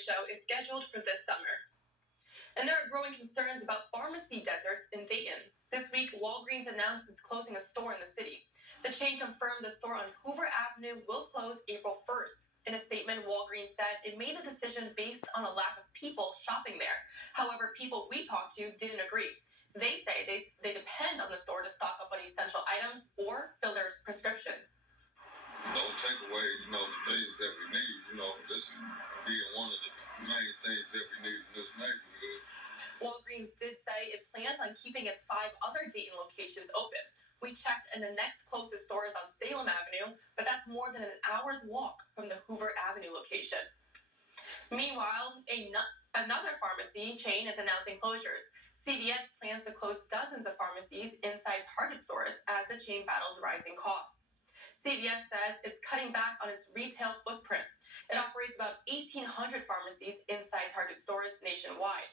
show is scheduled for this summer. And there are growing concerns about pharmacy deserts in Dayton. This week, Walgreens announced it's closing a store in the city. The chain confirmed the store on Hoover Avenue will close April 1st. In a statement, Walgreens said it made the decision based on a lack of people shopping there. However, people we talked to didn't agree. They say they depend on the store to stock up on essential items or fill their prescriptions. Don't take away, the things that we need. This is being one of the main things that we need in this neighborhood. Walgreens did say it plans on keeping its 5 other Dayton locations open. We checked, and the next closest store is on Salem Avenue, but that's more than an hour's walk from the Hoover Avenue location. Meanwhile, another pharmacy chain is announcing closures. CVS plans to close dozens of pharmacies inside Target stores as the chain battles rising costs. CVS says it's cutting back on its retail footprint. It operates about 1,800 pharmacies inside Target stores nationwide.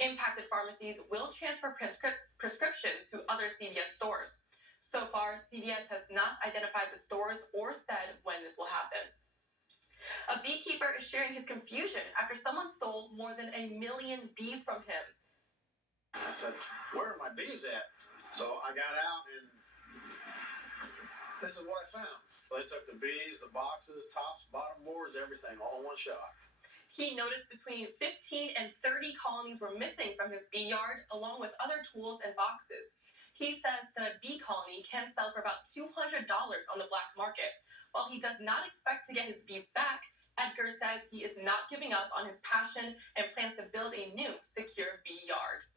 Impacted pharmacies will transfer prescriptions to other CVS stores. So far, CVS has not identified the stores or said when this will happen. A beekeeper is sharing his confusion after someone stole more than 1 million bees from him. I said, "Where are my bees at?" So I got out, and this is what I found. They took the bees, the boxes, tops, bottom boards, everything, all in one shot. He noticed between 15 and 30 colonies were missing from his bee yard, along with other tools and boxes. He says that a bee colony can sell for about $200 on the black market. While he does not expect to get his bees back, Edgar says he is not giving up on his passion and plans to build a new, secure bee yard.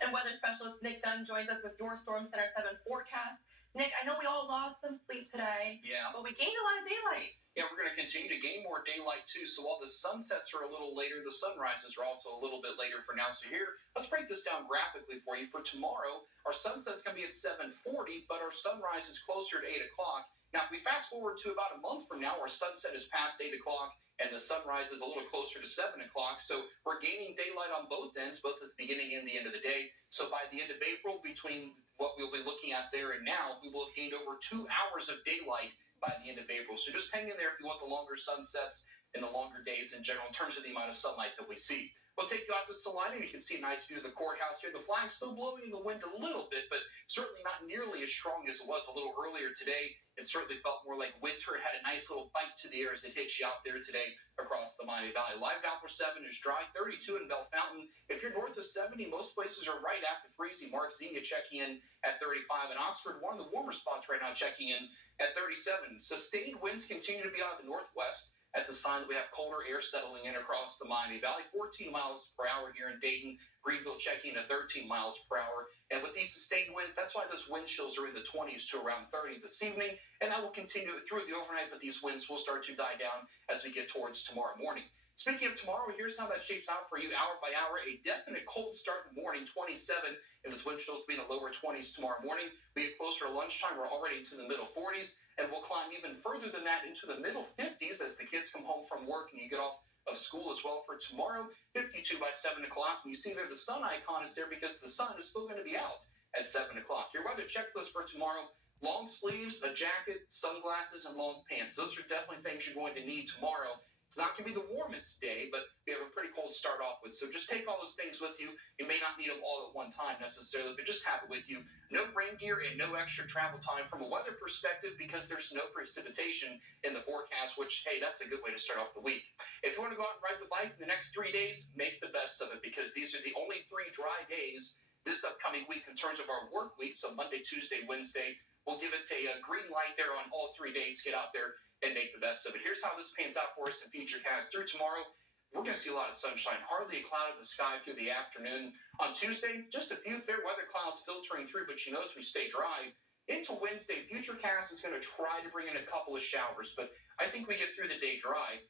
And weather specialist Nick Dunn joins us with your Storm Center 7 forecast. Nick, I know we all lost some sleep today. Yeah. But we gained a lot of daylight. Yeah, we're going to continue to gain more daylight, too. So while the sunsets are a little later, the sunrises are also a little bit later for now. So here, let's break this down graphically for you. For tomorrow, our sunset's going to be at 7:40, but our sunrise is closer to 8 o'clock. Now, if we fast forward to about a month from now, our sunset is past 8 o'clock, and the sunrise is a little closer to 7 o'clock. So we're gaining daylight on both ends, both at the beginning and the end of the day. So by the end of April, between what we'll be looking at there and now, we will have gained over 2 hours of daylight by the end of April. So just hang in there if you want the longer sunsets and the longer days in general in terms of the amount of sunlight that we see. We'll take you out to Salina. You can see a nice view of the courthouse here. The flag's still blowing in the wind a little bit, but certainly not nearly as strong as it was a little earlier today. It certainly felt more like winter. It had a nice little bite to the air as it hit you out there today across the Miami Valley. Live Doppler 7 is dry, 32 in Bell Fountain. If you're north of 70, most places are right at the freezing mark. Xenia checking in at 35. And Oxford, one of the warmer spots right now, checking in at 37. Sustained winds continue to be out of the northwest. That's a sign that we have colder air settling in across the Miami Valley. 14 miles per hour here in Dayton. Greenville checking at 13 miles per hour. And with these sustained winds, that's why those wind chills are in the 20s to around 30 this evening. And that will continue through the overnight, but these winds will start to die down as we get towards tomorrow morning. Speaking of tomorrow, here's how that shapes out for you hour by hour. A definite cold start in the morning, 27, and those wind chills will be in the lower 20s tomorrow morning. We get closer to lunchtime, we're already into the middle 40s, and we'll climb even further than that into the middle 50s as the kids come home from work and you get off of school as well for tomorrow. 52 by 7 o'clock, and you see there the sun icon is there because the sun is still going to be out at 7 o'clock. Your weather checklist for tomorrow: long sleeves, a jacket, sunglasses, and long pants. Those are definitely things you're going to need tomorrow. It's not going to be the warmest day, but we have a pretty cold start off with. So just take all those things with you. You may not need them all at one time necessarily, but just have it with you. No rain gear and no extra travel time from a weather perspective because there's no precipitation in the forecast, which, hey, that's a good way to start off the week. If you want to go out and ride the bike in the next 3 days, make the best of it because these are the only 3 dry days this upcoming week in terms of our work week. So Monday, Tuesday, Wednesday, we'll give it a green light there on all 3 days. Get out there and make the best of it. Here's how this pans out for us in Futurecast. Through tomorrow, we're going to see a lot of sunshine, hardly a cloud in the sky through the afternoon. On Tuesday, just a few fair weather clouds filtering through, but you notice we stay dry. Into Wednesday, Futurecast is going to try to bring in a couple of showers, but I think we get through the day dry,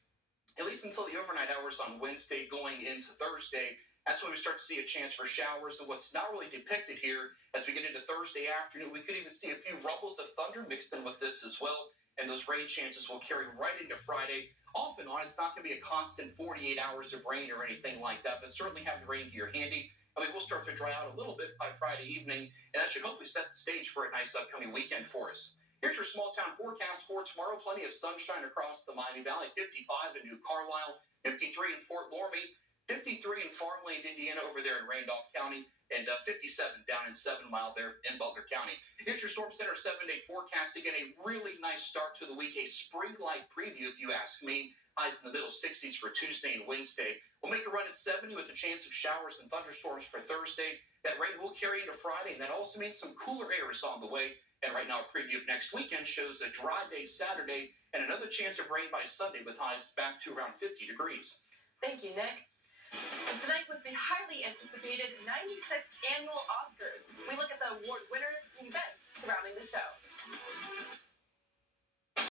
at least until the overnight hours on Wednesday going into Thursday. That's when we start to see a chance for showers. And what's not really depicted here, as we get into Thursday afternoon, we could even see a few rumbles of thunder mixed in with this as well. And those rain chances will carry right into Friday. Off and on, it's not going to be a constant 48 hours of rain or anything like that, but certainly have the rain gear handy. I mean, we'll start to dry out a little bit by Friday evening, and that should hopefully set the stage for a nice upcoming weekend for us. Here's your small town forecast for tomorrow. Plenty of sunshine across the Miami Valley. 55 in New Carlisle, 53 in Fort Loramie, 53 in Farmland, Indiana, over there in Randolph County, and 57 down in 7 Mile there in Butler County. Here's your Storm Center 7-day forecast. Again, a really nice start to the week. A spring-like preview, if you ask me. Highs in the middle 60s for Tuesday and Wednesday. We'll make a run at 70 with a chance of showers and thunderstorms for Thursday. That rain will carry into Friday, and that also means some cooler air is on the way. And right now, a preview of next weekend shows a dry day Saturday and another chance of rain by Sunday with highs back to around 50 degrees. Thank you, Nick. And tonight was the highly anticipated 96th annual Oscars. We look at the award winners and events surrounding the show.